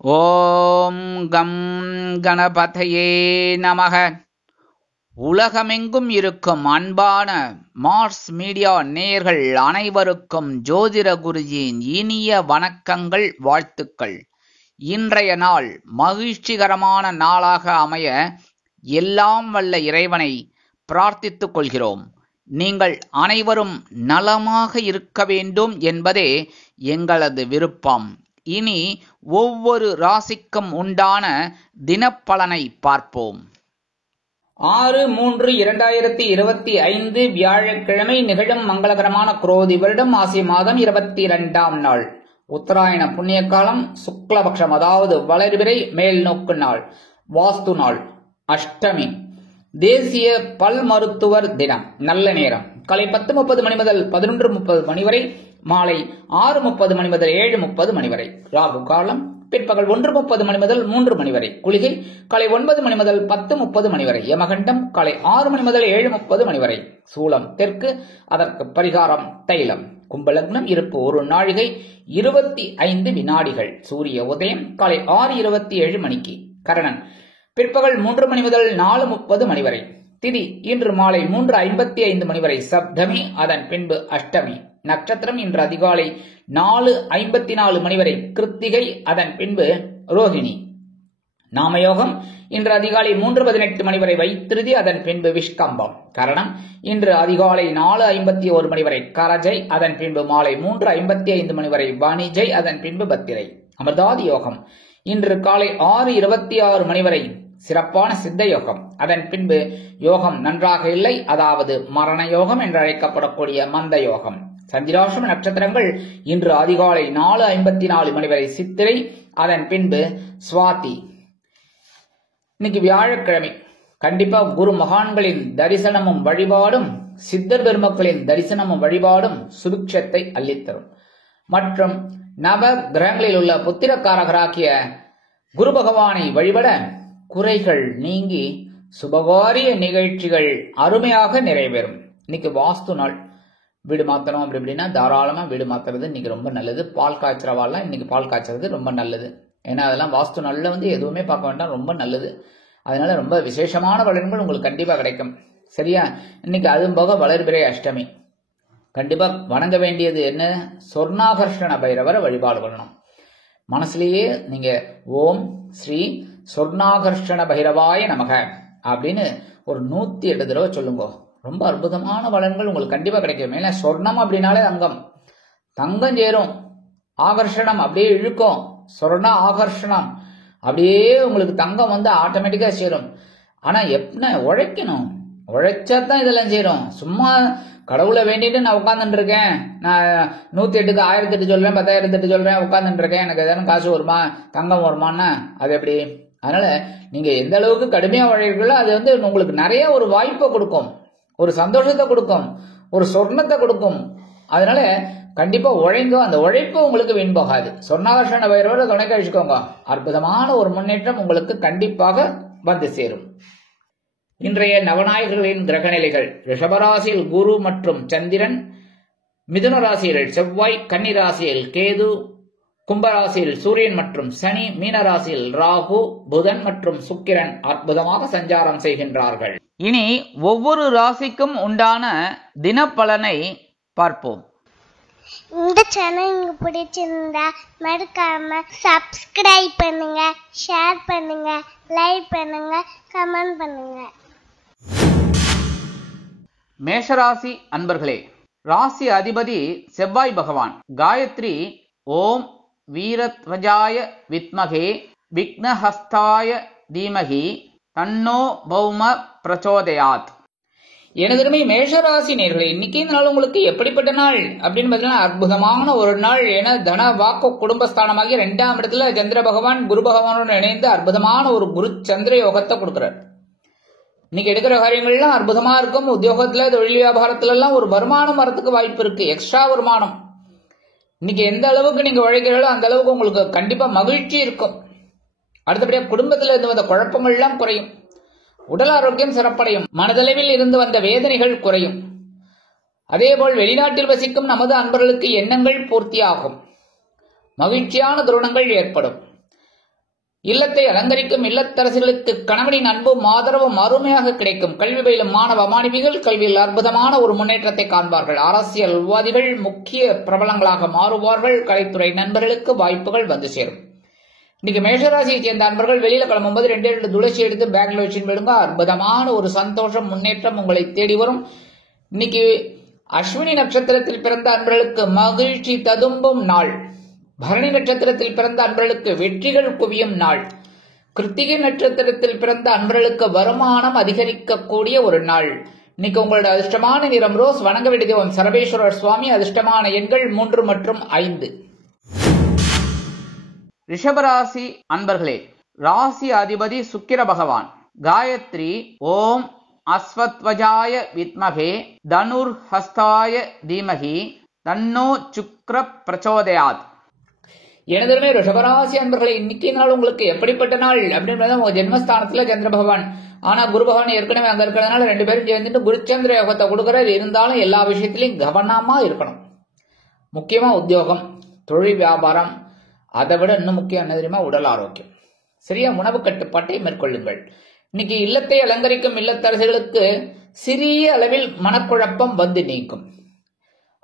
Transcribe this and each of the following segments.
ஓம் come கணபதையே நமக. உலகமெங்கும் இருக்கும் அன்பான மார்ஸ் மீடியா நேயர்கள் அனைவருக்கும் ஜோதிட குருஜியின் இனிய வணக்கங்கள், வாழ்த்துக்கள். இன்றைய நாள் மகிழ்ச்சிகரமான நாளாக அமைய எல்லாம் வல்ல இறைவனை பிரார்த்தித்துக் கொள்கிறோம். நீங்கள் அனைவரும் நலமாக இருக்க வேண்டும் என்பதே எங்களது விருப்பம். இனி ஒவ்வொரு ராசிக்கும் உண்டான தினப்பலனை பார்ப்போம். 6/3/2025 வியாழக்கிழமை நிகழும் மங்களகரமான குரோதி வருடம் ஆசி மாதம் 22ஆம் நாள், உத்தராயண புண்ணிய காலம், சுக்லபக்ஷம், அதாவது வளர்பிறை மேல் நோக்கு நாள், வாஸ்து நாள், அஷ்டமி, தேசிய பல் மருத்துவர் தினம். நல்ல நேரம் காலை 10:30 மணி முதல் 11:30 மணி வரை, மாலை 6:30 மணி முதல் 7:30 மணி வரை. ராகு காலம் பிற்பகல் 1:30 மணி முதல் 3 மணி வரை. குளிகை காலை 9 மணி முதல் 10:30 மணி வரை. யமகண்டம் காலை 6 மணி முதல் 7:30 மணி வரை. சூலம் தெற்கு, அதற்கு பரிகாரம் தைலம். கும்பலக்னம் இருப்பு 1 நாழிகை 25 வினாடிகள். சூரிய உதயம் காலை 6:27 மணிக்கு. கரணன் பிற்பகல் 3 மணி முதல் 4:30 மணி வரை. திதி இன்று மாலை 3:55 மணி வரை சப்தமி, அதன் பின்பு அஷ்டமி. நட்சத்திரம் இன்று அதிகாலை 4:54 மணி வரை கிருத்திகை, அதன் பின்பு ரோஹிணி. நாமயோகம் இன்று அதிகாலை 3:18 மணி வரை வைத்திருதி, அதன் பின்பு விஷ்கம்பம். கரணம் இன்று அதிகாலை 4:51 மணி வரை கரஜை, அதன் பின்பு மாலை 3:55 மணி வரை வாணிஜை, அதன் பின்பு பத்திரை. அமிர்தாதி யோகம் இன்று காலை 6:26 மணி வரை சிறப்பான சித்த யோகம், அதன் பின்பு யோகம் நன்றாக இல்லை, அதாவது மரண யோகம் என்று அழைக்கப்படக்கூடிய மந்த யோகம். சந்திராஷ்டம நட்சத்திரங்கள் இன்று அதிகாலை 4:54 மணி வரை சித்திரை, அதன் பின்பு சுவாதி. இன்னைக்கு வியாழக்கிழமை. கண்டிப்பா குரு மகான்களின் தரிசனமும் வழிபாடும், சித்தர் பெருமக்களின் தரிசனமும் வழிபாடும் சுபிக்ஷத்தை அள்ளித்தரும். மற்றும் நவ கிரகங்களில் உள்ள புத்திரக்காரகராகிய குரு பகவானை வழிபட குறைகள் நீங்கி சுபகாரிய நிகழ்ச்சிகள் அருமையாக நிறைவேறும். இன்னைக்கு வாஸ்து நாள். வீடு மாத்தணும் அப்படின்னா தாராளமா வீடு மாத்துறது இன்னைக்கு ரொம்ப நல்லது. பால் காய்ச்சறவாலாம் இன்னைக்கு பால் காய்ச்சறது ரொம்ப நல்லது. ஏன்னா அதெல்லாம் வாஸ்து நாள்ல எதுவுமே பார்க்க வேண்டாம், ரொம்ப நல்லது. அதனால ரொம்ப விசேஷமான பலன்கள் உங்களுக்கு கண்டிப்பா கிடைக்கும். சரியா? இன்னைக்கு அதுவும் போக வளர்பிறை அஷ்டமி. கண்டிப்பா வணங்க வேண்டியது என்ன? சொர்ணாகர்ஷண பைரவரை வழிபாடு பண்ணணும். மனசுலயே நீங்க ஓம் ஸ்ரீ சொர்ணாகர்ஷண பைரவாய நமக அப்படின்னு ஒரு 108 தடவை சொல்லுங்க. ரொம்ப அற்புதமான பலன்கள் உங்களுக்கு கண்டிப்பா கிடைக்கும். ஏன்னா சொர்ணம் அப்படின்னாலே தங்கம், தங்கம் சேரும். ஆகர்ஷணம் அப்படியே இழுக்கும். சொர்ண ஆகர்ஷணம் அப்படியே உங்களுக்கு தங்கம் ஆட்டோமேட்டிக்கா சேரும். ஆனா என்ன உழைக்கணும், உழைச்சாதான் இதெல்லாம் சேரும். சும்மா கடவுளை வேண்டிட்டு நான் உட்காந்துட்டு இருக்கேன், நான் 108க்கு 1008 சொல்றேன், 10,008 சொல்றேன், உட்காந்துட்டு இருக்கேன், எனக்கு எதாவது காசு வருமா, தங்கம் வருமானா அது எப்படி? அதனால நீங்க எந்த அளவுக்கு கடுமையா உழைக்கிறீங்களோ அது உங்களுக்கு நிறைய ஒரு வாய்ப்பை கொடுக்கும், ஒரு சந்தோஷத்தை கொடுக்கும், ஒரு சொர்ணத்தை கொடுக்கும். அதனால கண்டிப்பா உழைங்க. அந்த உழைப்பு உங்களுக்கு வீண் போகாது. சொர்ணாகர்ஷண பைரவரை துணை கழிச்சுக்கோங்க. அற்புதமான ஒரு முன்னேற்றம் உங்களுக்கு கண்டிப்பாக வந்து சேரும். இன்றைய நவநாயகர்களின் கிரகநிலைகள்: ரிஷபராசியில் குரு மற்றும் சந்திரன், மிதுன ராசியில் செவ்வாய், கன்னி ராசியில் கேது, கும்பராசியில் சூரியன் மற்றும் சனி, மீன ராசியில் ராகு, புதன் மற்றும் சுக்கிரன் அற்புதமாக சஞ்சாரம் செய்கின்றார்கள். இனி ஒவ்வொரு ராசிக்கும் உண்டான தினப்பலனை பார்ப்போம். இந்த சேனல் உங்களுக்கு பிடிச்சிருந்தா மறக்காம சப்ஸ்கிரைப் பண்ணுங்க, ஷேர் பண்ணுங்க, லைக் பண்ணுங்க, கமெண்ட் பண்ணுங்க. மேஷராசி அன்பர்களே, ராசி அதிபதி செவ்வாய் பகவான். காயத்ரி ஓம் வீரத்வஜாய வித்மகே விக்னஹஸ்தாய தீமகி தன்னோ பௌம பிரச்சோதயாத். எனதருமை மேஷராசி நேயர்களே, இன்னைக்கு இந்த நாள் உங்களுக்கு எப்படிப்பட்ட நாள் அப்படின்னு பார்த்தீங்கன்னா அற்புதமான ஒரு நாள். ஏன்னா தன வாக்கு குடும்பஸ்தானமாகிய 2ஆம் இடத்துல சந்திர பகவான் குரு பகவானோடு இணைந்து அற்புதமான ஒரு குரு சந்திர யோகத்தை கொடுக்கிறார். இன்னைக்கு எடுக்கிற காரியங்கள்லாம் அற்புதமா இருக்கும். உத்தியோகத்துல, தொழில் வியாபாரத்துல எல்லாம் ஒரு வருமானம் வரத்துக்கு வாய்ப்பு இருக்கு, எக்ஸ்ட்ரா வருமானம். இன்னைக்கு எந்த அளவுக்கு நீங்க உழைக்கிறீங்களோ அந்த அளவுக்கு உங்களுக்கு கண்டிப்பா மகிழ்ச்சி இருக்கும். அடுத்தபடியா குடும்பத்துல இருந்து வந்த குழப்பங்கள் எல்லாம் குறையும். உடல் ஆரோக்கியம் சிறப்படையும். மனதளவில் இருந்து வந்த வேதனைகள் குறையும். அதேபோல் வெளிநாட்டில் வசிக்கும் நமது அன்பர்களுக்கு எண்ணங்கள் பூர்த்தியாகும். மகிழ்ச்சியான தருணங்கள் ஏற்படும். இல்லத்தை அலங்கரிக்கும் இல்லத்தரசிகளுக்கு கணவனின் அன்பும் ஆதரவும் அருமையாக கிடைக்கும். கல்வி பயிலும் மாணவ மாணவிகள் கல்வியில் அற்புதமான ஒரு முன்னேற்றத்தை காண்பார்கள். அரசியல்வாதிகள் முக்கிய பிரபலங்களாக மாறுவார்கள். கலைத்துறை நண்பர்களுக்கு வாய்ப்புகள் வந்து சேரும். இன்னைக்கு மேஷராசியை சேர்ந்த அன்பர்கள் வெளியில கிளம்பும்போது 2 துளசி எடுத்து பேக்ல வச்சு விடுங்க. அற்புதமான ஒரு சந்தோஷம் முன்னேற்றம் உங்களை தேடி வரும். இன்னைக்கு அஸ்வினி நட்சத்திரத்தில் பிறந்த அன்பர்களுக்கு மகிழ்ச்சி ததும்பும் நாள். பரணி நட்சத்திரத்தில் பிறந்த அன்பர்களுக்கு வெற்றிகள் குவியும் நாள். கிருத்திகை நட்சத்திரத்தில் பிறந்த அன்பர்களுக்கு வருமானம் அதிகரிக்கக்கூடிய ஒரு நாள். இன்னைக்கு உங்களோட அதிர்ஷ்டமான நிறம் ரோஸ். வணங்க வேண்டிய தெய்வம் சரபேஸ்வரர் சுவாமி. அதிர்ஷ்டமான எண்கள் 3 மற்றும் 5. ரிஷபராசி அன்பர்களே, ராசி அதிபதி சுக்கிர பகவான். காயத்ரி ஓம் அஸ்வத்வஜாய வித்மகே தனுர் ஹஸ்தாய தீமகி தன்னோ சுக்ர பிரச்சோதயாத். எனதுமே ரிஷபராசி அன்பர்களை, இன்னைக்கு நாள் உங்களுக்கு எப்படிப்பட்ட நாள் அப்படின்றது உங்க ஜென்மஸ்தானத்துல சந்திர பகவான். ஆனா குரு பகவான் ஏற்கனவே அங்க இருக்கிறதுனால 2 பேரும் சேர்ந்துட்டு குருச்சந்திர யோகத்தை கொடுக்கிறார். இருந்தாலும் எல்லா விஷயத்திலையும் கவனமா இருக்கணும். முக்கியமா உத்தியோகம், தொழில், வியாபாரம், அதை விட இன்னும் முக்கியம் என்ன தெரியுமா, உடல் ஆரோக்கியம். சரியா உணவு கட்டுப்பாட்டை மேற்கொள்ளுங்கள். இன்னைக்கு இல்லத்தை அலங்கரிக்கும் இல்லத்தரசிகளுக்கு சிறிய அளவில் மனக்குழப்பம் வந்து நீக்கும்.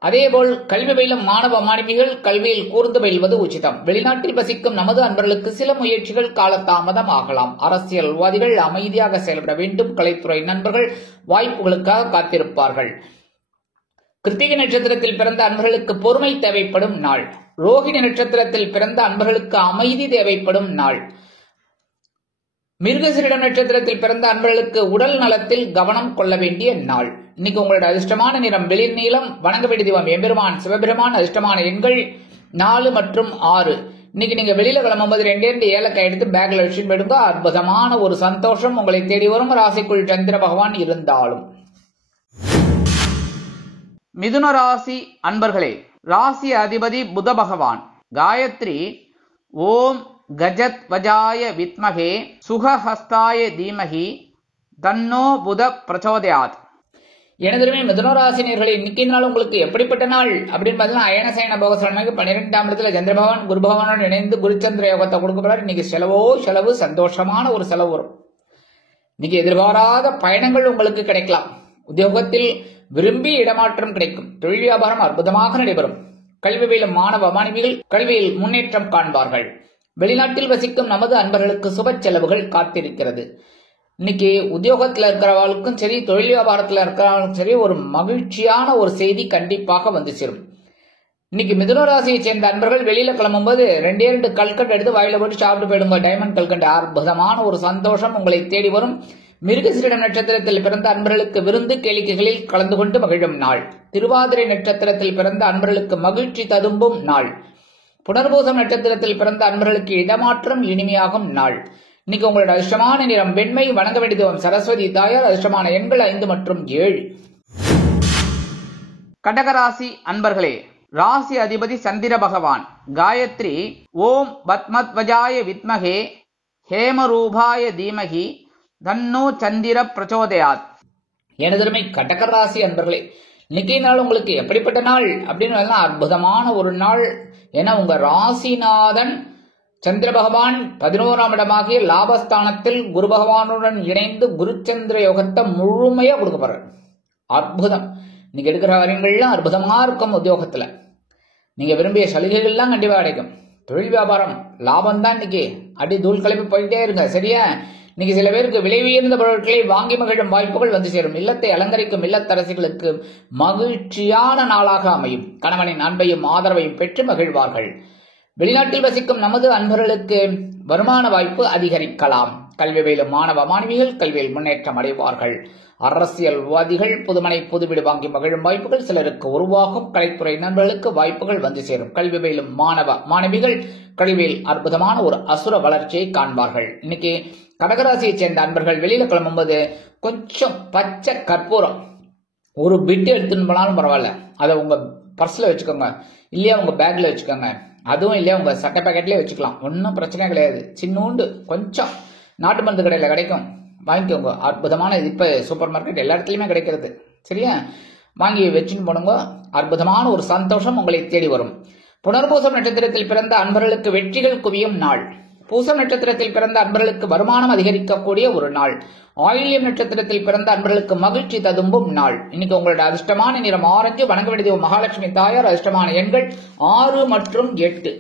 அதேபோல் கல்வி பயிலும் மாணவ மாணவிகள் கல்வியில் கூர்ந்து பயில்வது உச்சிதம். வெளிநாட்டில் வசிக்கும் நமது அன்பர்களுக்கு சில முயற்சிகள் காலதாமதம் ஆகலாம். அரசியல்வாதிகள் அமைதியாக செயல்பட வேண்டும். கலைத்துறை நண்பர்கள் வாய்ப்புகளுக்காக காத்திருப்பார்கள். கிருத்திகை நட்சத்திரத்தில் பிறந்த அன்பர்களுக்கு பொறுமை தேவைப்படும் நாள். ரோகிணி நட்சத்திரத்தில் பிறந்த அன்பர்களுக்கு அமைதி தேவைப்படும் நாள். மிருகசீரிடம் நட்சத்திரத்தில் பிறந்த அன்பர்களுக்கு உடல் நலத்தில் கவனம் கொள்ள வேண்டிய நாள். இன்னைக்கு உங்களோட அதிர்ஷ்டமான நிறம் வெளிர் நீளம். வணங்க வேண்டிய தெய்வம் எம்பெருமான் சிவபெருமான். அதிர்ஷ்டமான எண்கள் 4 மற்றும் 6. இன்னைக்கு நீங்க வெளியில கிளம்பும்போது 2 ஏலக்காய் எடுத்து பேக்ல வச்சுட்டு போயிடுங்க. அற்புதமான ஒரு சந்தோஷம் உங்களை தேடி வரும். ராசிக்குள் சந்திர பகவான் இருந்தாலும். மிதுன ராசி அன்பர்களே, ராசி அதிபதி புத பகவான். காயத்ரி ஓம் கஜத் வஜாய வித்மகே சுகஹஸ்தாய தீமகி தன்னோ புத பிரச்சோதயாத். எனதுமே மிதுனராசினியர்களே, இன்னைக்கு நாள் உங்களுக்கு எப்படிப்பட்ட நாள் அப்படின்னு பார்த்தீங்கன்னா அயனசயன போகசலமைக்கு 12ஆம் இடத்துல சந்திர பகவான் குரு பகவானோடு இணைந்து குருச்சந்திர யோகத்தை கொடுக்கப்படுறாரு. இன்னைக்கு செலவு சந்தோஷமான ஒரு செலவு வரும். இன்னைக்கு எதிர்பாராத பயணங்கள் உங்களுக்கு கிடைக்கலாம். உத்தியோகத்தில் விரும்பி இடமாற்றம் கிடைக்கும். தொழில் வியாபாரம் அற்புதமாக நடைபெறும். கல்வி பயிலும் மாணவ மாணவிகள் கல்வியில் முன்னேற்றம் காண்பார்கள். வெளிநாட்டில் வசிக்கும் நமது அன்பர்களுக்கு சுப செலவுகள் காத்திருக்கிறது. இன்னைக்கு உத்தியோகத்தில் இருக்கிறவர்களுக்கும் சரி, தொழில் வியாபாரத்தில் இருக்கிறவர்களுக்கும் சரி, ஒரு மகிழ்ச்சியான ஒரு செய்தி கண்டிப்பாக வந்து சேரும். இன்னைக்கு மிதுன ராசியை சேர்ந்த அன்பர்கள் வெளியில கிளம்பும்போது 2 கல்கண்டு எடுத்து வாயில போட்டு சாப்பிட்டு போயிடுங்க. டைமண்ட் கல்கண்டு. அற்புதமான ஒரு சந்தோஷம் உங்களை தேடி வரும். மிருகசீரிடம் நட்சத்திரத்தில் பிறந்த அன்பர்களுக்கு விருந்து கேளிக்கைகளில் கலந்து கொண்டு மகிழும் நாள். திருவாதிரை நட்சத்திரத்தில் பிறந்த அன்பர்களுக்கு மகிழ்ச்சி ததும்பும் நாள். புனர்பூசம் நட்சத்திரத்தில் பிறந்த அன்பர்களுக்கு இடமாற்றம் இனிமையாகும் நாள். இன்னைக்கு உங்களோட அதிர்ஷ்டமான நிறம் வெண்மை. வணங்க வேண்டிய தெய்வம் சரஸ்வதி தாயார். அதிர்ஷ்டமான எண்கள் 5 மற்றும் 7. கடகராசி அன்பர்களே, ராசி அதிபதி சந்திர பகவான். காயத்ரி ஓம் பத்மத்வஜாய வித்மகே ஹேமரூபாய தீமகி தன்னோ சந்திர பிரச்சோதயாத். எனதருமை கடகராசி அன்பர்களே, இன்னைக்கு நாள் உங்களுக்கு எப்படிப்பட்ட நாள் அப்படின்னு அற்புதமான ஒரு நாள். ஏன்னா உங்க ராசிநாதன் சந்திர பகவான் 11ஆம் இடமாகிய லாபஸ்தானத்தில் குரு பகவானுடன் இணைந்து குருச்சந்திர யோகத்தை முழுமையா கொடுக்க போறாரு. அற்புதம். நீங்க எடுக்கிற காரியங்கள்லாம் அற்புதமா இருக்கும். உத்தியோகத்துல நீங்க விரும்பிய சலுகைகள்லாம் கண்டிப்பா கிடைக்கும். தொழில் வியாபாரம் லாபம் தான். இன்னைக்கு அடி தூள் கிளப்பி போயிட்டே இருங்க. சரியா? இன்னைக்கு சில பேருக்கு விலை உயர்ந்த பொருட்களை வாங்கி மகிழும் வாய்ப்புகள் வந்து சேரும். இல்லத்தை அலங்கரிக்கும் இல்லத்தரசிகளுக்கு மகிழ்ச்சியான நாளாக அமையும். கணவனின் அன்பையும் ஆதரவையும் பெற்று மகிழ்வார்கள். வெளிநாட்டில் வசிக்கும் நமது அன்பர்களுக்கு வருமான வாய்ப்பு அதிகரிக்கலாம். கல்வி பயிலும் மாணவ மாணவிகள் கல்வியில் முன்னேற்றம் அடைவார்கள். அரசியல்வாதிகள் புதுமனை புதுவீடு வாங்கி மகிழும் வாய்ப்புகள் சிலருக்கு உருவாகும். கலைத்துறை நண்பர்களுக்கு வாய்ப்புகள் வந்து சேரும். கல்வி பயிலும் மாணவ மாணவிகள் கல்வியில் அற்புதமான ஒரு அசுர வளர்ச்சியை காண்பார்கள். இன்னைக்கு கடகராசியை சேர்ந்த அன்பர்கள் வெளியில கிளம்பும்போது கொஞ்சம் பச்சை கற்பூரம் ஒரு பிட்டு எடுத்துன்னு போனாலும் பரவாயில்ல, அதை உங்க பர்ஸ்ல வச்சுக்கோங்க, இல்லையா உங்க பேக்ல வச்சுக்கோங்க. அதுவும் இல்லையா உங்க சட்டை பேக்கெட்லயே வச்சுக்கலாம். ஒன்றும் பிரச்சனை கிடையாது. சின்னூண்டு கொஞ்சம் நாட்டு மருந்து கடையில கிடைக்கும், வாங்கிக்கோங்க. அற்புதமான இது இப்ப சூப்பர் மார்க்கெட் எல்லா இடத்துலயுமே கிடைக்கிறது. சரியா? வாங்கி வச்சுன்னு போனுங்க. அற்புதமான ஒரு சந்தோஷம் உங்களை தேடி வரும். புனர்பூசம் நட்சத்திரத்தில் பிறந்த அன்பர்களுக்கு வெற்றிகள் குவியும் நாள். பூசம் நட்சத்திரத்தில் பிறந்த அன்பர்களுக்கு வருமானம் அதிகரிக்கக்கூடிய ஒரு நாள். ஆயில்யம் நட்சத்திரத்தில் பிறந்த அன்பர்களுக்கு மகிழ்ச்சி ததும்பும் நாள். இன்னைக்கு உங்களோட அதிர்ஷ்டமான நிறம் ஆரஞ்சு. வணங்க வேண்டிய மகாலட்சுமி தாயார். அதிர்ஷ்டமான எண்கள் 6 மற்றும் 8.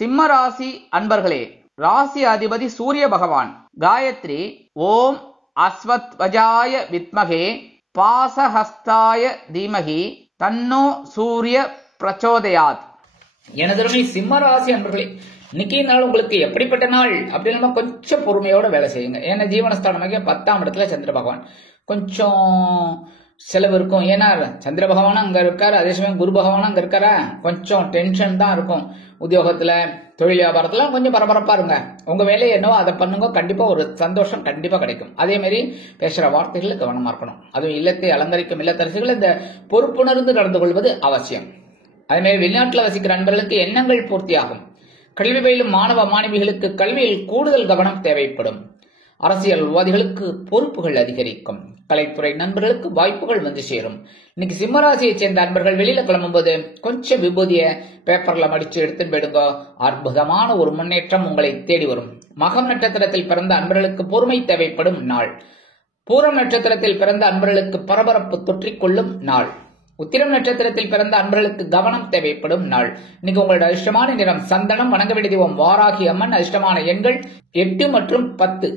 சிம்ம ராசி அன்பர்களே, ராசி அதிபதி சூரிய பகவான். காயத்ரி ஓம் அஸ்வத்வஜாய வித்மகே பாசஹஸ்தாய தீமகி தன்னோ சூரிய பிரச்சோதயாத். எனதருமை சிம்ம ராசி அன்பர்களே, இன்னைக்கு நாள் உங்களுக்கு எப்படிப்பட்ட நாள் அப்படின்னு கொஞ்சம் பொறுமையோட வேலை செய்யுங்க. ஏன்னா ஜீவனஸ்தானமாக 10ஆம் இடத்துல சந்திர பகவான். கொஞ்சம் செலவு இருக்கும். ஏன்னா சந்திர பகவானும் அங்க இருக்காரு, அதே சமயம் குரு பகவானும் அங்க இருக்காரா, கொஞ்சம் டென்ஷன் தான் இருக்கும். உத்தியோகத்துல தொழில் வியாபாரத்துல கொஞ்சம் பரபரப்பா இருங்க. உங்க வேலையை என்னவோ அதை பண்ணுங்க. கண்டிப்பா ஒரு சந்தோஷம் கண்டிப்பா கிடைக்கும். அதே மாதிரி பேசுற வார்த்தைகளை கவனமா இருக்கணும். அதுவும் இல்லத்தை அலங்கரிக்கும் இல்லத்தரசிகள் இந்த பொறுப்புணர்ந்து நடந்து கொள்வது அவசியம். அதே மாதிரி வெளிநாட்டுல வசிக்கிற நண்பர்களுக்கு எண்ணங்கள் பூர்த்தியாகும். கல்வி பயிலும் மாணவ மாணவிகளுக்கு கல்வியில் கூடுதல் கவனம் தேவைப்படும். அரசியல்வாதிகளுக்கு பொறுப்புகள் அதிகரிக்கும். கலைத்துறை நண்பர்களுக்கு வாய்ப்புகள் வந்து சேரும். இன்னைக்கு சிம்மராசியை சேர்ந்த நண்பர்கள் வெளியில கிளம்பும்போது கொஞ்சம் விபூதிய பேப்பர்ல மடிச்சு எடுத்துன்னு போயிடுங்க. அற்புதமான ஒரு முன்னேற்றம் உங்களை தேடி வரும். மகம் நட்சத்திரத்தில் பிறந்த அன்பர்களுக்கு பொறுமை தேவைப்படும் நாள். பூரம் நட்சத்திரத்தில் பிறந்த அன்பர்களுக்கு பரபரப்பு தொற்றிக்கொள்ளும் நாள். உத்திரம் நட்சத்திரத்தில் பிறந்த அன்பர்களுக்கு கவனம் தேவைப்படும் நாள். இன்னைக்கு உங்களோட அதிர்ஷ்டமான நிறம் சந்தனம். வணங்க வேண்டிய தெய்வம் வாராகி அம்மன். அதிர்ஷ்டமான எண்கள் 8 மற்றும் 10.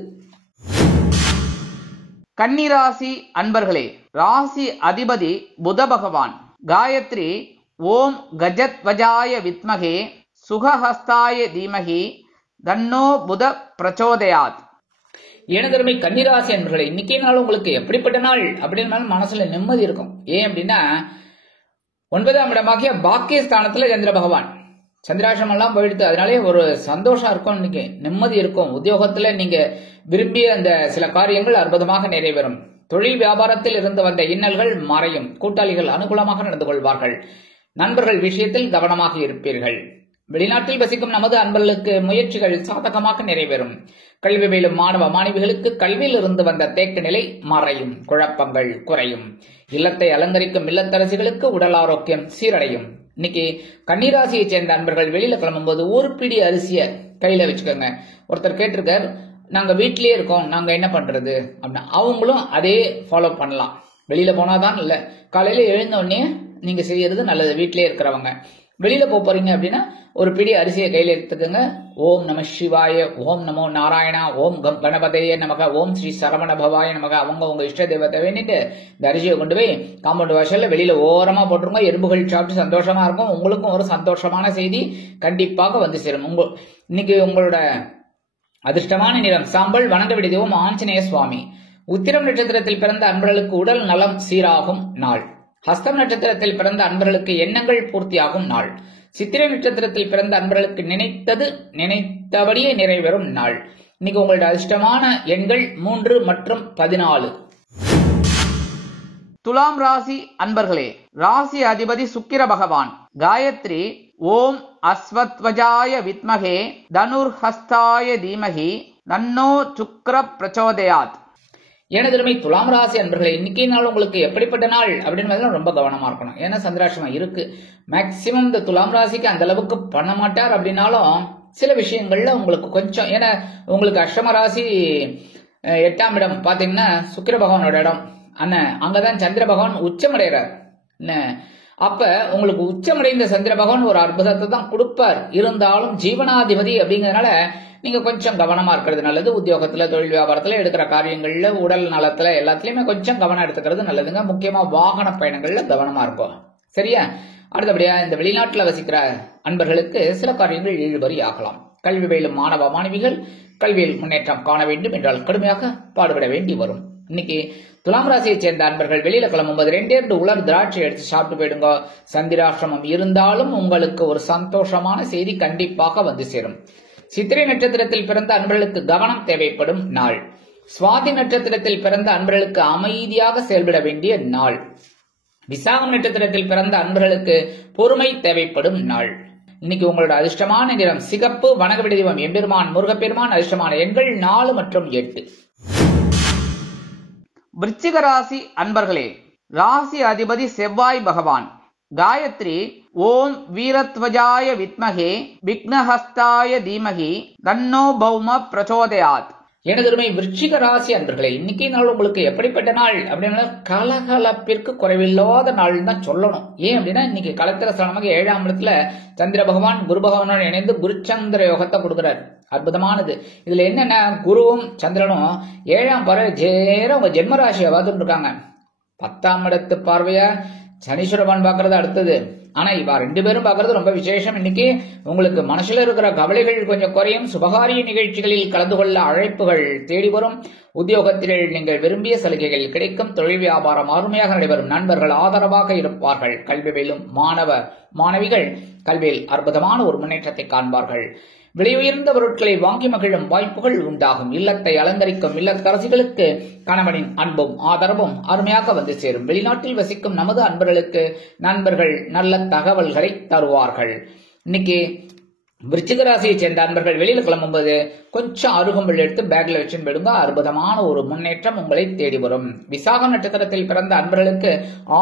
கன்னிராசி அன்பர்களே, ராசி அதிபதி புத பகவான். காயத்ரி ஓம் கஜத்வஜாய வித்மகே சுகஹஸ்தாய தீமகி தன்னோ புத பிரச்சோதயாத். எனதருமை கன்னிராசி அன்பர்களே, இன்னைக்கே நாள் உங்களுக்கு எப்படிப்பட்ட நாள் அப்படின்னு மனசுல நிம்மதி இருக்கும். ஏன் அப்படின்னா 9ஆம் இடமாகிய பாக்கியஸ்தானத்துல சந்திர பகவான். சந்திராசிரமம் எல்லாம் போயிடுது. அதனாலே ஒரு சந்தோஷம் இருக்கும். இன்னைக்கு நிம்மதி இருக்கும். உத்தியோகத்துல நீங்க விரும்பிய அந்த சில காரியங்கள் அற்புதமாக நிறைவேறும். தொழில் வியாபாரத்தில் இருந்து வந்த இன்னல்கள் மறையும். கூட்டாளிகள் அனுகூலமாக நடந்து கொள்வார்கள். நண்பர்கள் விஷயத்தில் கவனமாக இருப்பீர்கள். வெளிநாட்டில் வசிக்கும் நமது அன்பர்களுக்கு முயற்சிகள் சாதகமாக நிறைவேறும். கல்வி பயிலும் மாணவ மாணவிகளுக்கு கல்வியில் இருந்து வந்த தேக்க நிலை மறையும். குழப்பங்கள் குறையும். இல்லத்தை அலங்கரிக்கும் இல்லத்தரசிகளுக்கு உடல் ஆரோக்கியம் சீரடையும். இன்னைக்கு கன்னிராசியை சேர்ந்த அன்பர்கள் வெளியில கிளம்பும்போது ஒரு பிடி அரிசிய கையில வச்சுக்கோங்க. ஒருத்தர் கேட்டிருக்கார், நாங்க வீட்லயே இருக்கோம், நாங்க என்ன பண்றது அப்படின்னா அவங்களும் அதே ஃபாலோ பண்ணலாம். வெளியில போனாதான் இல்ல, காலையில எழுந்த உடனே நீங்க செய்யறது நல்லது. வீட்லயே இருக்கிறவங்க வெளியில போறீங்க அப்படின்னா ஒரு பிடி அரிசியை கையில எடுத்துக்கோங்க. ஓம் நம சிவாய, ஓம் நமோ நாராயணா, ஓம் கணபதையே நமக, ஓம் ஸ்ரீ சரவண பவாய நமக. அவங்க உங்க இஷ்ட தெய்வத்தை வேண்டிட்டு இந்த அரிசியை கொண்டு போய் காம்பவுண்ட் வாசல்ல வெளியில ஓரமா போட்டுருங்க. எறும்புகள் சாப்பிட்டு சந்தோஷமா இருக்கும். உங்களுக்கும் ஒரு சந்தோஷமான செய்தி கண்டிப்பாக வந்து சேரும். இன்னைக்கு உங்களோட அதிர்ஷ்டமான நிறம் சாம்பல். வணங்க வேண்டிய தெய்வம் ஆஞ்சநேய சுவாமி. உத்திரம் நட்சத்திரத்தில் பிறந்த அன்பர்களுக்கு உடல் நலம் சீராகும் நாள். ஹஸ்தம் நட்சத்திரத்தில் பிறந்த அன்பர்களுக்கு எண்ணங்கள் பூர்த்தியாகும் நாள். சித்திரை நட்சத்திரத்தில் பிறந்த அன்பர்களுக்கு நினைத்தபடியே நிறைவேறும் நாள். இன்னைக்கு உங்களோட அதிர்ஷ்டமான எண்கள் 3 மற்றும் 14. துலாம் ராசி அன்பர்களே, ராசி அதிபதி சுக்கிர பகவான். காயத்ரி ஓம் அஸ்வத்வஜாய வித்மகே தனுர்ஹஸ்தாய தீமகி தன்னோ சுக்ர பிரச்சோதயாத். எனதருமை துலாம் ராசி அன்பர்களே, இன்னைக்கு நாள் உங்களுக்கு எப்படிப்பட்ட நாள் அப்படின்னு ரொம்ப கவனமா இருக்கணும். ஏன்னா சந்திராஷ்டமம் இருக்கு. மேக்சிமம் இந்த துலாம் ராசிக்கு அந்த அளவுக்கு பண்ண மாட்டார் அப்படின்னாலும் சில விஷயங்கள்ல உங்களுக்கு கொஞ்சம், ஏன்னா உங்களுக்கு அஷ்டம ராசி 8ஆம் இடம் பாத்தீங்கன்னா சுக்கிர பகவானோட இடம். அங்கதான் சந்திர பகவான் உச்சமடைகிறார். அப்ப உங்களுக்கு உச்சமடைந்த சந்திர பகவான் ஒரு அற்புதத்தை தான் கொடுப்பார். இருந்தாலும் ஜீவனாதிபதி அப்படிங்கறதுனால நீங்க கொஞ்சம் கவனமா இருக்கிறது நல்லது. உத்தியோகத்துல தொழில் வியாபாரத்துல எடுக்கிற காரியங்கள்ல உடல் நலத்துல எல்லாத்துலயுமே கொஞ்சம் கவனம் எடுத்துக்கிறது நல்லதுங்க. முக்கியமா வாகன பயணங்கள்ல கவனமா இருக்கும். சரியா? அடுத்தபடியா இந்த வெளிநாட்டுல வசிக்கிற அன்பர்களுக்கு சில காரியங்கள் இழுபறி ஆகலாம். கல்வி பயிலும் மாணவ மாணவிகள் கல்வியில் முன்னேற்றம் காண வேண்டும் என்றால் கடுமையாக பாடுபட வேண்டி வரும். இன்னைக்கு துலாம் ராசியை சேர்ந்த அன்பர்கள் வெளியில கிளம்பும்போது 2 உலர் திராட்சை எடுத்து சாப்பிட்டு போயிடுங்க. சந்திராசிரமம் இருந்தாலும் உங்களுக்கு ஒரு சந்தோஷமான செய்தி கண்டிப்பாக வந்து சேரும். சித்திரை நட்சத்திரத்தில் பிறந்த அன்பர்களுக்கு கவனம் தேவைப்படும் நாள். சுவாதி நட்சத்திரத்தில் பிறந்த அன்பர்களுக்கு அமைதியாக செயல்பட வேண்டிய நாள். விசாகம் நட்சத்திரத்தில் பிறந்த அன்பர்களுக்கு பொறுமை தேவைப்படும் நாள். இன்னைக்கு உங்களோட அதிர்ஷ்டமான நிறம் சிகப்பு. வணங்க வேண்டிய தெய்வம் எம்பெருமான் முருகப்பெருமான். அதிர்ஷ்டமான எண்கள் 4 மற்றும் 8. விருச்சிக ராசி அன்பர்களே, ராசி அதிபதி செவ்வாய் பகவான். காயத்ரி ஓம் வீரத்வஜாய வித்மகே விக்னஹஸ்தாய தீமகி தன்னோ பௌம பிரச்சோதயாத். எனதருமை விருச்சிக ராசி அன்பர்களே, இன்னைக்கு நாள் உங்களுக்கு எப்படிப்பட்ட நாள் அப்படின்னா கலகலப்பிற்கு குறைவில்லாத நாள் தான் சொல்லணும். ஏன் அப்படின்னா இன்னைக்கு கலத்திர ஸ்தானமாக 7ஆம் இடத்துல சந்திர பகவான் குரு பகவானோடு இணைந்து குருச்சந்திர யோகத்தை கொடுக்கிறார். அற்புதமானது. இதுல என்னன்னா குருவும் சந்திரனும் 7ஆம் பார்வை ஜேர உங்க ஜென்ம ராசியை பார்த்துட்டு இருக்காங்க. 10ஆம் இடத்து பார்வையா சனீஸ்வரபான் பாக்குறது அடுத்தது. ஆனா இவா 2 பேரும் பாக்குறது ரொம்ப விசேஷம். இன்னைக்கு உங்களுக்கு மனசுல இருக்கிற கவலைகள் கொஞ்சம் குறையும். சுபகாரிய நிகழ்ச்சிகளில் கலந்து கொள்ள அழைப்புகள் தேடி வரும். உத்தியோகத்தில் நீங்கள் விரும்பிய சலுகைகள் கிடைக்கும். தொழில் வியாபாரம் அருமையாக நடைபெறும். நண்பர்கள் ஆதரவாக இருப்பார்கள். கல்வி பயிலும் மாணவிகள் கல்வியில் அற்புதமான ஒரு முன்னேற்றத்தை காண்பார்கள். விலை உயர்ந்த பொருட்களை வாங்கி மகிழும் வாய்ப்புகள் உண்டாகும். இல்லத்தை அலங்கரிக்கும் இல்லத்தரசிகளுக்கு கணவனின் அன்பும் ஆதரவும் அருமையாக வந்து சேரும். வெளிநாட்டில் வசிக்கும் நமது அன்பர்களுக்கு நண்பர்கள் நல்ல தகவல்களை தருவார்கள். இன்னைக்கு விருச்சிக ராசியை சேர்ந்த அன்பர்கள் வெளியில கிளம்பும்போது கொஞ்சம் அருகம்புல் எடுத்து பேக்ல வச்சுன்னு போயிடுங்க. அற்புதமான ஒரு முன்னேற்றம் உங்களை தேடி வரும். விசாகம் நட்சத்திரத்தில் பிறந்த அன்பர்களுக்கு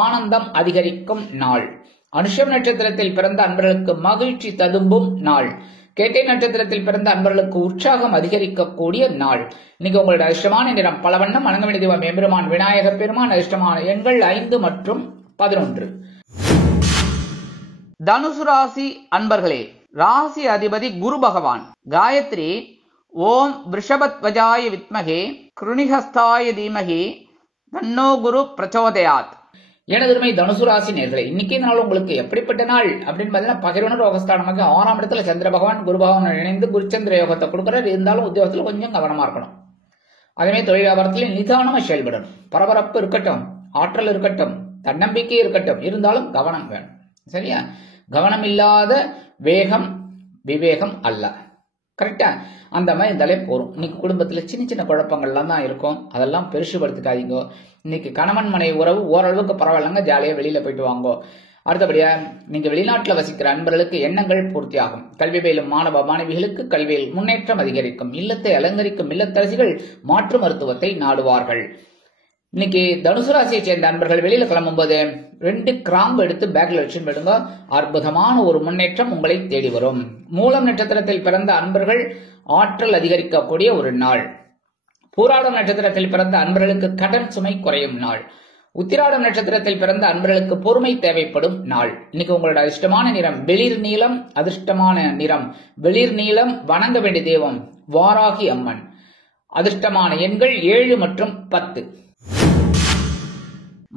ஆனந்தம் அதிகரிக்கும் நாள். அனுஷம் நட்சத்திரத்தில் பிறந்த அன்பர்களுக்கு மகிழ்ச்சி ததும்பும் நாள். கேட்டை நட்சத்திரத்தில் பிறந்த அன்பர்களுக்கு உற்சாகம் அதிகரிக்கக்கூடிய நாள். இன்னைக்கு உங்களுடைய அதிர்ஷ்டமான நிறம் பல வண்ணம். வணங்க வேண்டிய தெய்வம் எம்பெருமான் விநாயகர் பெருமான். அதிர்ஷ்டமான எண்கள் 5 மற்றும் 11. தனுசு ராசி அன்பர்களே, ராசி அதிபதி குரு பகவான். காயத்ரி ஓம் ரிஷபத்வஜாய வித்மகே கிருணிஹஸ்தாய தீமகி தன்னோ குரு பிரச்சோதயாத். எனதுமை தனுசு ராசி நேர்களே, இன்னைக்கு நாள் உங்களுக்கு எப்படிப்பட்ட நாள் அப்படின்னு பாத்தீங்கன்னா பகிர்வன ரோகஸ்தானமாக 6ஆம் இடத்துல சந்திர பகவான் குரு பகவான் இணைந்து குருச்சந்திர யோகத்தை கொடுக்கிறார். இருந்தாலும் உத்தியோகத்துல கொஞ்சம் கவனமா இருக்கணும். அதே தொழில் வியாபாரத்துல நிதானமா செயல்படணும். பரபரப்பு இருக்கட்டும், ஆற்றல் இருக்கட்டும், தன்னம்பிக்கை இருக்கட்டும், இருந்தாலும் கவனம் வேணும். சரியா? கவனம் இல்லாத வேகம் விவேகம் அல்ல. கரெக்டா? அந்த மாதிரி இருந்தாலே போறோம். இன்னைக்கு குடும்பத்துல சின்ன சின்ன குழப்பங்கள்லாம் தான் இருக்கும். அதெல்லாம் பெருசுபடுத்திக்காதீங்க. இன்னைக்கு கணவன் மனைவி உறவு ஓரளவுக்கு பரவாயில்லங்க. ஜாலியா வெளியில போயிட்டு வாங்கோ. அடுத்தபடியா நீங்க வெளிநாட்டுல வசிக்கிற அன்பர்களுக்கு எண்ணங்கள் பூர்த்தியாகும். கல்வி பயிலும் மாணவ மாணவிகளுக்கு கல்வியில் முன்னேற்றம் அதிகரிக்கும். இல்லத்தை அலங்கரிக்கும் இல்லத்தரசிகள் மாற்று மருத்துவத்தை நாடுவார்கள். இன்னைக்கு தனுசு ராசியை சேர்ந்த அன்பர்கள் வெளியில கிளம்பும்போது 2 கிராம்பு எடுத்து பேக்ல வச்சு போயிடுங்க. அற்புதமான ஒரு முன்னேற்றம் உங்களை தேடி வரும். மூலம் நட்சத்திரத்தில் பிறந்த அன்பர்கள் ஆற்றல் அதிகரிக்கக்கூடிய ஒரு நாள். பூராடம் நட்சத்திரத்தில் பிறந்த அன்பர்களுக்கு கடன் சுமை குறையும் நாள். உத்திராடம் நட்சத்திரத்தில் பிறந்த அன்பர்களுக்கு பொறுமை தேவைப்படும் நாள். இன்னைக்கு உங்களோட அதிர்ஷ்டமான நிறம் வெளிர் நீலம். அதிர்ஷ்டமான நிறம் வெளிர் நீலம். வணங்க வேண்டிய தெய்வம் வாராகி அம்மன். அதிர்ஷ்டமான எண்கள் 7 மற்றும் 10.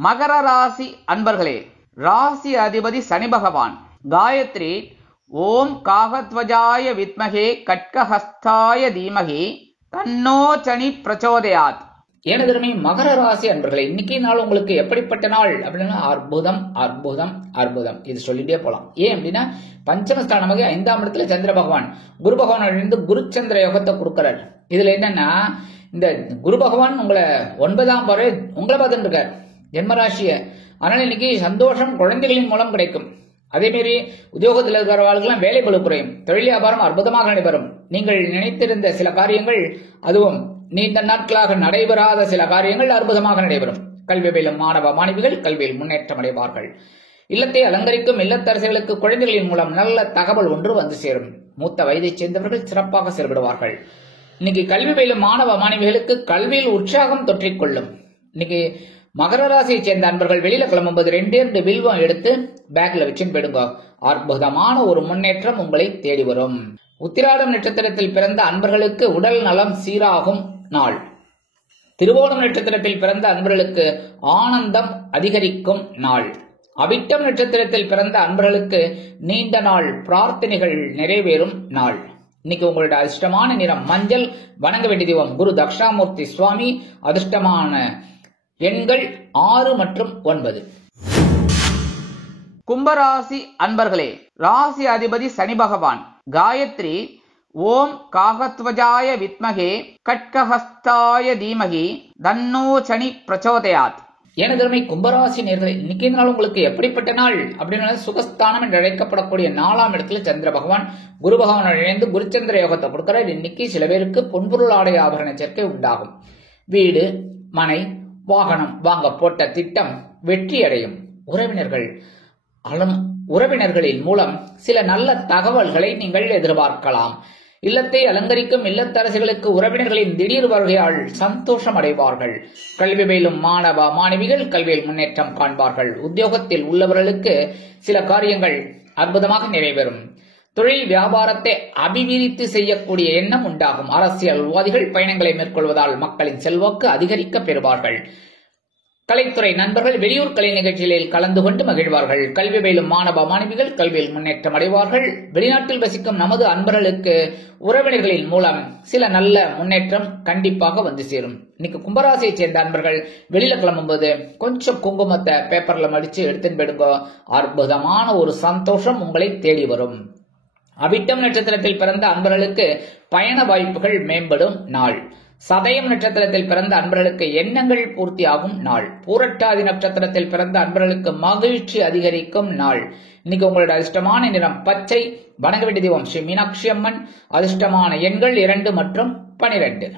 மகர ராசி அன்பர்களே, ராசி அதிபதி சனி பகவான். காயத்ரி ஓம் காகத்வஜாய வித்மகே கட்கஹஸ்தாய தீமகி தன்னோ சனி பிரச்சோதயாத். எனதருமை மகர ராசி அன்பர்களே, இன்னைக்கு நாள் உங்களுக்கு எப்படிப்பட்ட நாள் அப்படின்னா அற்புதம் அற்புதம் அற்புதம். இது சொல்லிட்டே போலாம். ஏன் அப்படின்னா பஞ்சமஸ்தானமாக 5ஆம் இடத்துல சந்திர பகவான் குரு பகவான் இருந்து குருச்சந்திர யோகத்தை கொடுக்கிறார். இதுல என்னன்னா இந்த குரு பகவான் உங்களை 9ஆம் பார்வை உங்களை பார்த்துட்டு இருக்கார், ஜென்மராசிய. அதனால இன்னைக்கு சந்தோஷம் குழந்தைகளின் மூலம் கிடைக்கும். அதே மாதிரி உத்தியோகத்தில் இருக்கிறவர்களுக்கெல்லாம் வேலை பளு குறையும். தொழில் வியாபாரம் அற்புதமாக நடைபெறும். நீங்கள் நினைத்திருந்த சில காரியங்கள், அதுவும் நீண்ட நாட்களாக நடைபெறாத சில காரியங்கள் அற்புதமாக நடைபெறும். கல்வி பயிலும் மாணவ மாணவிகள் கல்வியில் முன்னேற்றம் அடைவார்கள். இல்லத்தை அலங்கரிக்கும் இல்லத்தரசிகளுக்கு குழந்தைகளின் மூலம் நல்ல தகவல் ஒன்று வந்து சேரும். மூத்த வயதைச் சேர்ந்தவர்கள் சிறப்பாக செயல்படுவார்கள். இன்னைக்கு கல்வி பயிலும் மாணவ மாணவிகளுக்கு கல்வியில் உற்சாகம் தொற்றிக்கொள்ளும். இன்னைக்கு மகர ராசியை சேர்ந்த அன்பர்கள் வெளியில கிளம்பும்போது 2 வில்வம் எடுத்து பேக்ல வச்சுன்னு போயிடுங்க. அற்புதமான ஒரு முன்னேற்றம் உங்களை தேடி வரும். உத்திராடம் நட்சத்திரத்தில் பிறந்த அன்பர்களுக்கு உடல் நலம் சீராகும் நாள். திருவோணம் நட்சத்திரத்தில் பிறந்த அன்பர்களுக்கு ஆனந்தம் அதிகரிக்கும் நாள். அவிட்டம் நட்சத்திரத்தில் பிறந்த அன்பர்களுக்கு நீண்ட நாள் பிரார்த்தனைகள் நிறைவேறும் நாள். இன்னைக்கு உங்களோட அதிர்ஷ்டமான நிறம் மஞ்சள். வணங்க வேண்டிய தெய்வம் குரு தக்ஷாமூர்த்தி சுவாமி. அதிர்ஷ்டமான எண்கள் 6 மற்றும் 9. கும்பராசி அன்பர்களே, ராசி அதிபதி சனி பகவான். காயத்ரி ஓம் காகத்வஜாய வித்மகே கட்கஹஸ்தாய தீமகி தன்னோ சனி பிரச்சோதயாத். எனதருமை கும்பராசி நேர்களே, இன்னைக்கு நாள் உங்களுக்கு எப்படிப்பட்ட நாள் அப்படின்னா சுகஸ்தானம் என்று அழைக்கப்படக்கூடிய 4ஆம் இடத்துல சந்திர பகவான் குரு பகவான் இணைந்து குருச்சந்திர யோகத்தை கொடுக்கிறார். இன்னைக்கு சில பேருக்கு பொன்பொருள் ஆடை ஆபரண சேர்க்கை உண்டாகும். வீடு மனை வாகனம் வாங்க போட்ட திட்டம் வெற்றி அடையும். உறவினர்கள் உறவினர்களின் மூலம் சில நல்ல தகவல்களை நீங்கள் எதிர்பார்க்கலாம். இல்லத்தை அலங்கரிக்கும் இல்லத்தரசிகளுக்கு உறவினர்களின் திடீர் வருகையால் சந்தோஷம் அடைவார்கள். கல்வி பயிலும் மாணவ மாணவிகள் கல்வியில் முன்னேற்றம் காண்பார்கள். உத்தியோகத்தில் உள்ளவர்களுக்கு சில காரியங்கள் அற்புதமாக நிறைவேறும். தொழில் வியாபாரத்தை அபிவிருத்தி செய்யக்கூடிய எண்ணம் உண்டாகும். அரசியல்வாதிகள் பயணங்களை மேற்கொள்வதால் மக்களின் செல்வாக்கு அதிகரிக்க பெறுவார்கள். கலைத்துறை நண்பர்கள் வெளியூர் கலை நிகழ்ச்சிகளில் கலந்து கொண்டு மகிழ்வார்கள். கல்வி பயிலும் மாணவ மாணவிகள் கல்வியில் முன்னேற்றம் அடைவார்கள். வெளிநாட்டில் வசிக்கும் நமது அன்பர்களுக்கு உறவினர்களின் மூலம் சில நல்ல முன்னேற்றம் கண்டிப்பாக வந்து சேரும். இன்னைக்கு கும்பராசியை சேர்ந்த அன்பர்கள் வெளியில கிளம்பும்போது கொஞ்சம் குங்குமத்தை பேப்பர்ல மடிச்சு எடுத்துன்னு போயிடுங்க. அற்புதமான ஒரு சந்தோஷம் உங்களை தேடி வரும். அவிட்டம் நட்சத்திரத்தில் பிறந்த அன்பர்களுக்கு பயண வாய்ப்புகள் மேம்படும் நாள். சதயம் நட்சத்திரத்தில் பிறந்த அன்பர்களுக்கு எண்ணங்கள் பூர்த்தியாகும் நாள். பூரட்டாதி நட்சத்திரத்தில் பிறந்த அன்பர்களுக்கு மகிழ்ச்சி அதிகரிக்கும் நாள். இன்னைக்கு உங்களோட அதிர்ஷ்டமான நிறம் பச்சை. வணங்க வேண்டிய தெய்வம் ஸ்ரீ மீனாட்சி அம்மன். அதிர்ஷ்டமான எண்கள் 2 மற்றும் 12.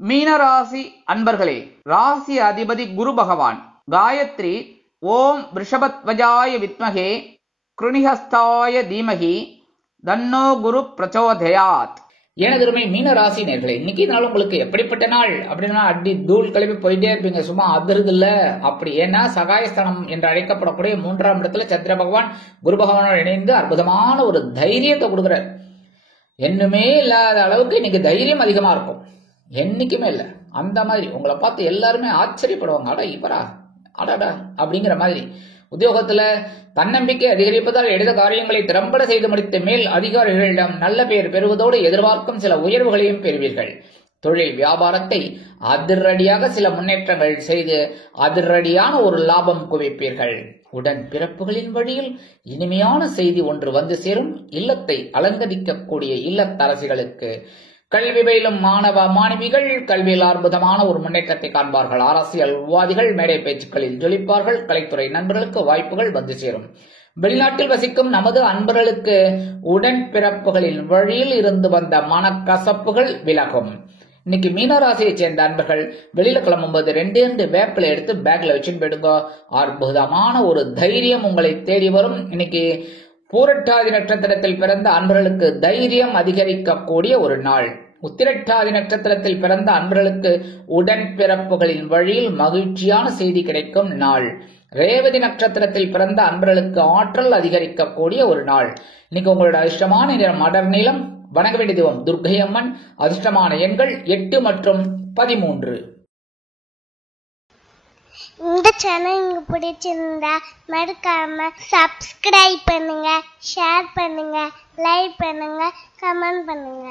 மீனராசி அன்பர்களே, ராசி அதிபதி குரு பகவான். காயத்ரி ஓம் ரிஷபத்வஜாய வித்மகே கிருணிஹஸ்தாய தீமகி தன்னோ குரு பிரச்சோதயாத். எனதுமே மீன ராசி நேர்களே, இன்னைக்கு நாள் உங்களுக்கு எப்படிப்பட்ட நாள் அப்படின்னா அடி தூள் கிளம்பி போயிட்டே இருப்பீங்க. சும்மா அதிர்து இல்ல அப்படி. ஏன்னா சகாயஸ்தானம் என்று அழைக்கப்படக்கூடிய 3ஆம் இடத்துல சந்திர பகவான் குரு பகவானோடு இணைந்து அற்புதமான ஒரு தைரியத்தை கொடுக்குறார். என்னுமே இல்லாத அளவுக்கு இன்னைக்கு தைரியம் அதிகமா இருக்கும். என்னைக்குமே இல்லை அந்த மாதிரி. உங்களை பார்த்து எல்லாருமே ஆச்சரியப்படுவாங்க. அடா இவரா அடாடா அப்படிங்கிற மாதிரி. உத்தியோகத்துல தன்னம்பிக்கை அதிகரிப்பதால் எடுத்த காரியங்களை திறம்பட செய்து முடித்த மேல் அதிகாரிகளிடம் நல்ல பெயர் பெறுவதோடு எதிர்பார்க்கும் சில உயர்வுகளையும் பெறுவீர்கள். தொழில் வியாபாரத்தை அதிரடியாக சில முன்னேற்றங்கள் செய்து அதிரடியான ஒரு லாபம் குவிப்பீர்கள். உடன் பிறப்புகளின் வழியில் இனிமையான செய்தி ஒன்று வந்து சேரும். இல்லத்தை அலங்கரிக்கக்கூடிய இல்லத்தரசிகளுக்கு கல்வி பயிலும் மாணவ மாணவிகள் கல்வியில் அற்புதமான ஒரு முன்னேற்றத்தை காண்பார்கள். அரசியல்வாதிகள் மேடை பேச்சுக்களில் ஜொலிப்பார்கள். கலைத்துறை நண்பர்களுக்கு வாய்ப்புகள் வந்து சேரும். வெளிநாட்டில் வசிக்கும் நமது அன்பர்களுக்கு உடன் பிறப்புகளின் வழியில் இருந்து வந்த மனக்கசப்புகள் விலகும். இன்னைக்கு மீனராசியை சேர்ந்த அன்பர்கள் வெளியில கிளம்பும்போது 2 வேப்பிலை எடுத்து பேக்ல வச்சுட்டு போயிடுங்க. அற்புதமான ஒரு தைரியம் உங்களை தேடி வரும். இன்னைக்கு பூரட்டாதி நட்சத்திரத்தில் பிறந்த அன்பர்களுக்கு தைரியம் அதிகரிக்கக்கூடிய ஒரு நாள். உத்திரட்டாதி நட்சத்திரத்தில் பிறந்த அன்பர்களுக்கு உடன் பிறப்புகளின் வழியில் மகிழ்ச்சியான செய்தி கிடைக்கும் நாள். ரேவதி நட்சத்திரத்தில் பிறந்த அன்பர்களுக்கு ஆற்றல் அதிகரிக்கக்கூடிய ஒரு நாள். இன்னைக்கு உங்களோட அதிர்ஷ்டமான நிறம் அடர் நீளம். வணங்க வேண்டிய தெய்வம் துர்க்கை அம்மன். அதிர்ஷ்டமான எண்கள் 8 மற்றும் 13. இந்த சேனல் உங்களுக்கு பிடிச்சிருந்தா மறக்காம சப்ஸ்கிரைப் பண்ணுங்க, ஷேர் பண்ணுங்க, லைக் பண்ணுங்க, கமெண்ட் பண்ணுங்க.